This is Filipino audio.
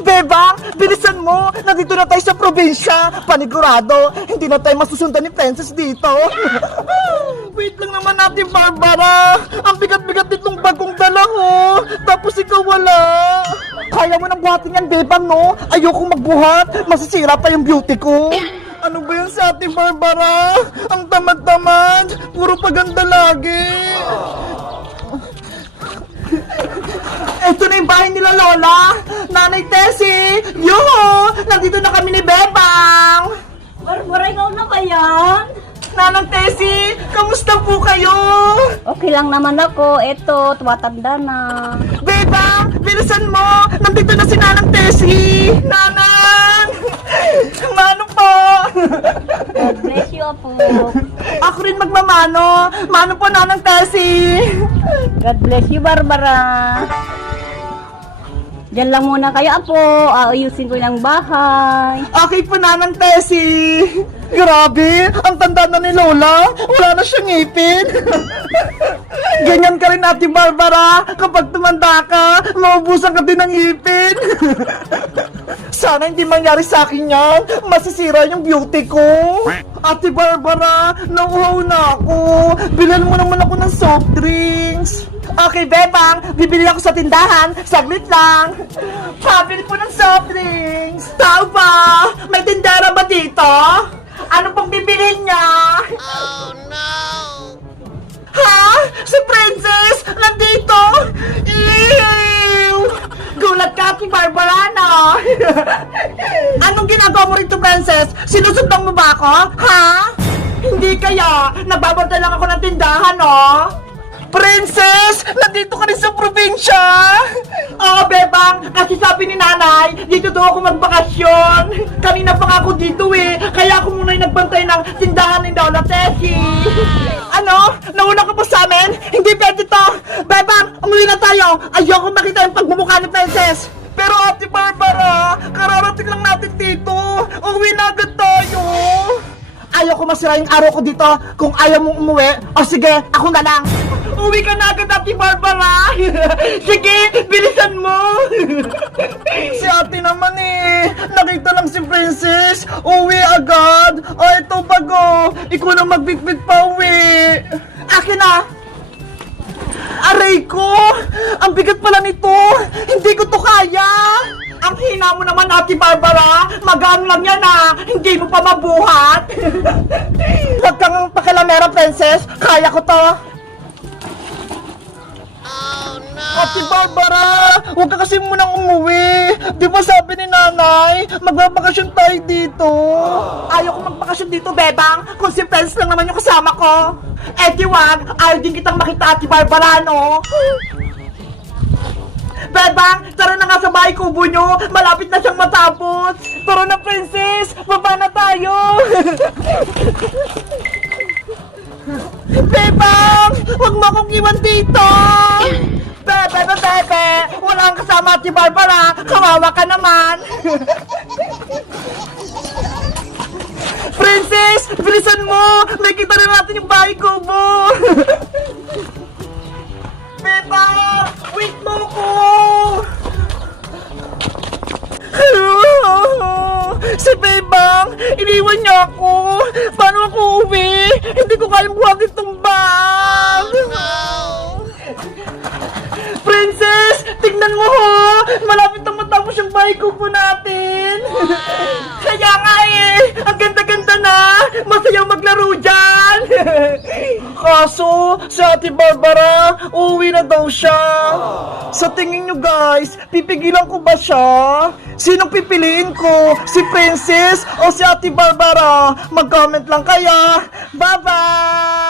Bebang, bilisan mo! Nandito na tayo sa probinsya! Panigurado, hindi na tayo masusundan ni Princess dito! Wait lang naman natin, Barbara! Ang bigat-bigat nitong bagong dala ko! Tapos ikaw wala! Kaya mo nang buhatin yan, Bebang, no? Ayoko magbuhat! Masisira pa yung beauty ko! Ano ba yan sa ating Barbara? Ang tamad-tamad! Puro paganda lagi! Ito na yung bahay nila Lola! Yuhu! Nandito na kami ni Bebang! Barbara, ikaw na ba yan? Nanang Tessie! Kamusta po kayo? Okay lang naman ako. Eto, tumatanda na. Bebang! Bilisan mo! Nandito na si Nanang Tessie! Nanang! Mano po! God bless you, Apo. Ako rin magmamano! Mano po Nanang Tessie! God bless you, Barbara. Diyan lang muna kayo, Apo. Aayusin ko yung bahay. Okay po Nanang Tessie! Grabe! Ang tanda na ni Lola! Wala na siyang ngipin! Ganyan ka rin Ate Barbara! Kapag tumanda ka, maubusan ka din ng ngipin! Sana hindi mangyari sa akin yan! Masisira yung beauty ko! Ate Barbara, nauhaw na ako! Bilan mo naman ako ng soft drinks! Okay, Bebang! Bibili ako sa tindahan! Saglit lang! Pabili po ng soft drinks! Tao ba? May tindera ba dito? Ano pong bibili niya? Oh, no! Ha? Si Princess? Nandito? Ew! Gulat ka, Ate Barbara, no? Anong ginagawa mo rito, Princess? Sinusundan mo ba ako? Ha? Hindi kaya. Nagbabantay lang ako ng tindahan, no? Princess! Nandito ka rin sa probinsya! Oo, Bebang! Kasi sabi ni nanay, dito daw ako magbakasyon! Kanina pa nga ako dito eh! Kaya ako muna yung nagbantay ng tindahan ni Lola Tessie! Ano? Nauna ka pa sa amin? Hindi pwede to! Bebang! Umuwi na tayo! Ayoko makita yung pagmumukha ni Princess! Pero Ate Barbara, kararating lang natin dito! Uwi na agad tayo! Ayaw ko masira yung araw ko dito. Kung ayaw mong umuwi, o sige, ako na lang. Uwi ka na agad, Ate Barbara. sige, bilisan mo. si ate naman eh. Nakita lang si Princess. Uwi agad. O, ito bago. Ikaw na magbitbit pa uwi. Akin na. Aray ko! Ang bigat pala nito! Hindi ko to kaya! Ang hina mo naman, Ate Barbara! Magaan lang yan ah! Hindi mo pa mabuhat! Huwag kang pakilamera, princess! Kaya ko to! Ate Barbara! Huwag ka kasi munang umuwi! Di ba sabi ni nanay, magbabakasyon tayo dito? Ayaw ko magbakasyon dito, Bebang! Kung si Prince lang naman yung kasama ko! Eh di wag, ayaw din kitang makita, Ate Barbara, no? Bebang, tara na nga sa bahay kubo nyo! Malapit na siyang matapos! Tara na, Princess! Baba na tayo! Bebang! Huwag mo akong iwan dito! Bebe, bebe, bebe! Wala kang kasama at si Barbara! Kawawa ka naman! Princess! Bilisan mo! Nakita na natin yung bahay kubo! Bebang! Wait mo ko! Si Bebang! Iniwan niya ako! Paano ako uwi? Hindi ko kayang buhagin itong bag! Princess! Tignan mo ho! Malapit na matapos yung bahay kubo natin! Kaya nga eh! Ang ganda-ganda na! Masaya maglaro dyan! Kaso, si Ate Barbara, uwi na daw siya. Sa tingin nyo guys, pipigilan ko ba siya? Sinong pipiliin ko? Si Princess o si Ate Barbara? Mag-comment lang kaya. Bye-bye!